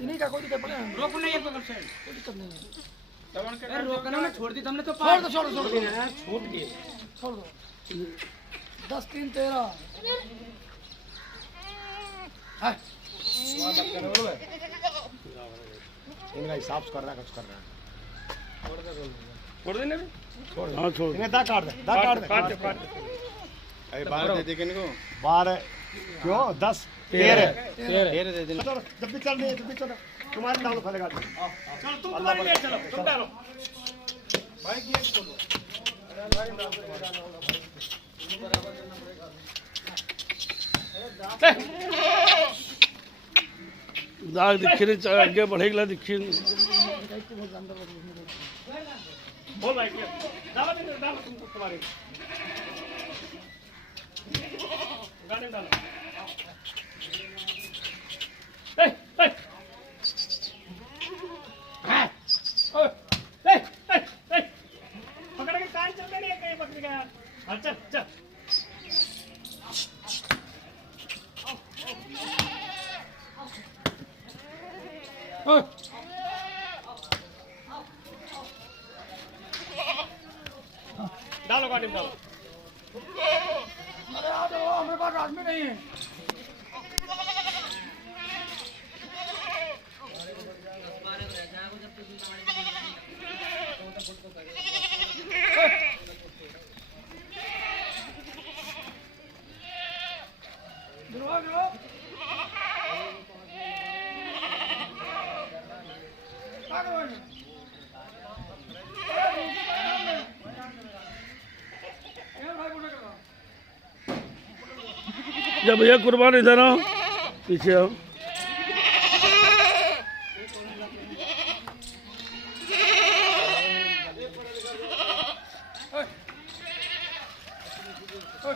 इन्हीं का कोई दिक्कत नहीं, रोक नहीं है कोई दिक्कत नहीं है। अरे रोकना में छोड़ दी तुमने तो छोड़ दो छूट गए। 10 3 13 है। इनका हिसाब कर रहा है, कुछ कर रहा है। छोड़ देने छोड़ दे। हाँ छोड़। इन्हें दा काट दे, दा काट दे। अरे 12 दे दे इनको। 12 क्यों 10 13 13 दे दे। चलो जब भी चल रही है, जब भी चलो तुम्हारे डालो फलेगा। चलो तुम तुम्हारी ले चलो, तुम डालो भाई गेट खोलो। दाग दिखे नहीं, आगे बढ़ेगा दिखे नहीं। बोल भाई डालो तुमको तुम्हारे गाने डालो। पकड़ के कान चलते नहीं है कहीं बकरी का। हाँ चल चल डालो गाड़ी में डालो। अरे आ जाओ, हमारे पास आदमी नहीं है। गिरो गिरो जब भैया कुर्बान इधर आओ, पीछे आओ। ओए